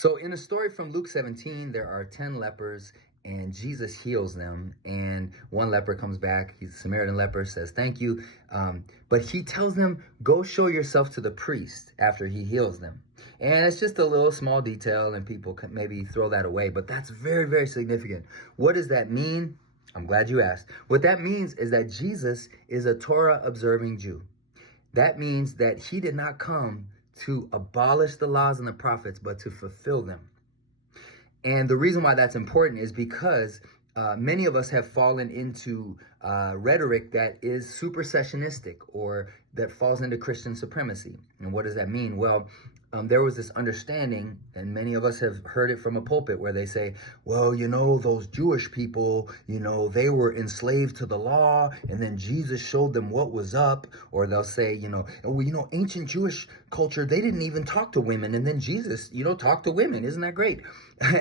So in a story from Luke 17, there are 10 lepers and Jesus heals them. And one leper comes back. He's a Samaritan leper, says, thank you. But he tells them, go show yourself to the priest after he heals them. And it's just a little small detail and people can maybe throw that away. But that's very, very significant. What does that mean? I'm glad you asked. What that means is that Jesus is a Torah observing Jew. That means that he did not come to abolish the laws and the prophets, but to fulfill them. And the reason why that's important is because many of us have fallen into rhetoric that is supersessionistic or that falls into Christian supremacy. And what does that mean? Well, there was this understanding, and many of us have heard it from a pulpit where they say, well, those Jewish people, they were enslaved to the law, and then Jesus showed them what was up. Or they'll say, ancient Jewish culture, they didn't even talk to women, and then Jesus, talked to women. Isn't that great?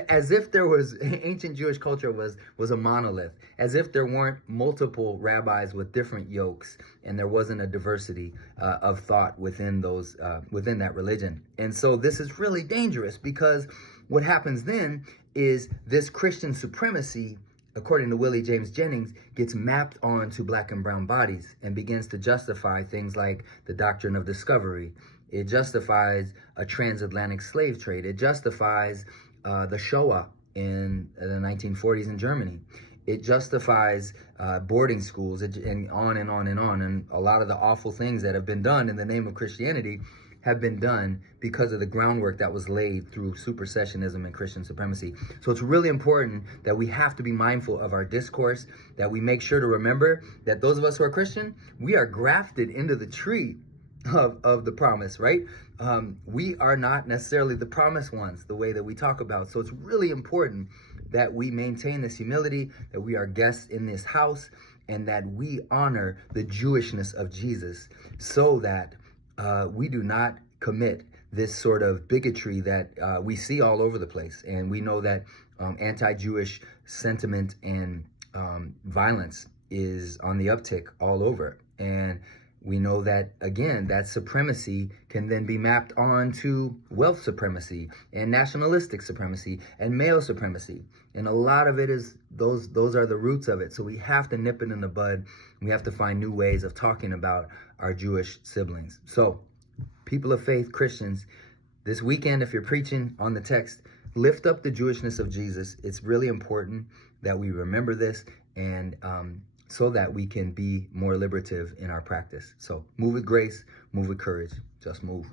As if there was ancient Jewish culture was a monolith, as if there weren't multiple rabbis with different yokes, and there wasn't a diversity of thought within that religion. And so this is really dangerous, because what happens then is this Christian supremacy, according to Willie James Jennings, gets mapped onto black and brown bodies and begins to justify things like the doctrine of discovery. It justifies a transatlantic slave trade. It justifies the Shoah in the 1940s in Germany. It justifies boarding schools and on and on and on. And a lot of the awful things that have been done in the name of Christianity have been done because of the groundwork that was laid through supersessionism and Christian supremacy. So it's really important that we have to be mindful of our discourse, that we make sure to remember that those of us who are Christian, we are grafted into the tree of the promise, right? We are not necessarily the promised ones the way that we talk about. So it's really important that we maintain this humility, that we are guests in this house, and that we honor the Jewishness of Jesus, so that we do not commit this sort of bigotry that we see all over the place. And we know that anti-Jewish sentiment and violence is on the uptick all over. And we know that, again, that supremacy can then be mapped onto wealth supremacy and nationalistic supremacy and male supremacy. And a lot of it is those are the roots of it. So we have to nip it in the bud. We have to find new ways of talking about our Jewish siblings. So people of faith, Christians, this weekend, if you're preaching on the text, lift up the Jewishness of Jesus. It's really important that we remember this, and so that we can be more liberative in our practice. So move with grace, move with courage, just move.